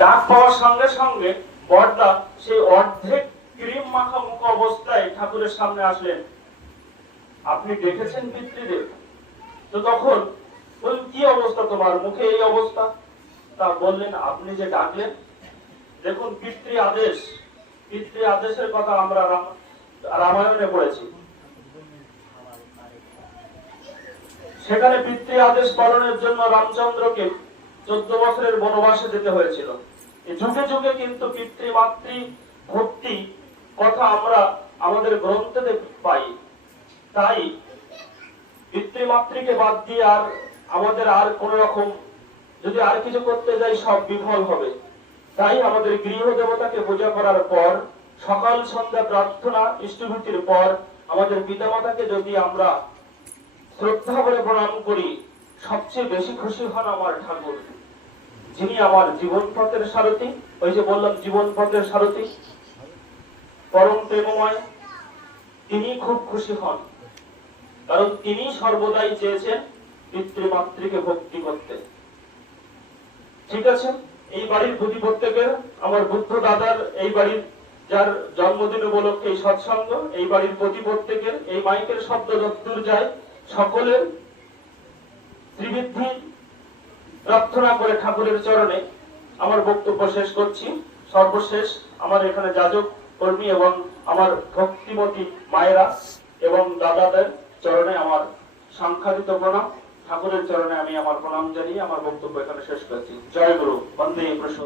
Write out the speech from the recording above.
ডাক পাওয়ার সঙ্গে সঙ্গে বড়দা সেই অর্ধেক ক্রিম মাখা মুখ অবস্থায় ঠাকুরের সামনে আসলেন। আপনি দেখেছেন পিতৃদেব? তো তখন বললেন, কি অবস্থা তোমার, মুখে এই অবস্থা? তা বললেন, আপনি যে ডাকলেন, দেখুন পিতৃ আদেশের কথা আমরা রামায়ণে পড়েছি। সেখানে পিতৃ আদেশ পালনের জন্য রামচন্দ্রকে 14 বছরের বনবাসে যেতে হয়েছিল। যুগে যুগে কিন্তু পিতৃমাতৃ ভক্তি কথা আমরা আমাদের গ্রন্থে পাই। তাই পিতৃমাতৃকে বাদ দিয়ে আর আমাদের আর কোন রকম যদি আর কিছু করতে যাই সব বিফল হবে। তাই আমাদের গৃহ দেবতাকে পূজা করার পর, সকাল সন্ধ্যা প্রার্থনা ইষ্টভূতির পর আমাদের পিতামাতাকে যদি আমরা শ্রদ্ধা করে প্রণাম করি, সবচেয়ে বেশি খুশি হন আমার ঠাকুর, যিনি আমার জীবন পথের সারথী। ওই যে বললাম জীবন পথের সারথী, পরম প্রেমময়, তিনি খুব খুশি হন, কারণ তিনি সর্বদাই চেয়েছেন পিতৃমাতৃকে ভক্তি করতে। ঠিক আছে, এই বাড়ির প্রতি প্রত্যেকের, আমার বুদ্ধ দাদার এই বাড়ির যার জন্মদিন উপলক্ষে এই সৎসঙ্গ, এই বাড়ির প্রতি প্রত্যেকের এই মাইকের শব্দ যতদূর যায় সকলের ত্রিবৃদ্ধি প্রার্থনা করে ঠাকুরের চরণে আমার বক্তব্য শেষ করছি। সর্বশেষ আমার এখানে যাজক কর্মী এবং আমার ভক্তিমতী মায়েরা এবং দাদাদের চরণে আমার সংখ্যাদিত প্রণাম। ঠাকুরের চরণে আমি আমার প্রণাম জানিয়ে আমার বক্তব্য এখানে শেষ করছি। জয় গুরু, বন্দে প্রসন্ন।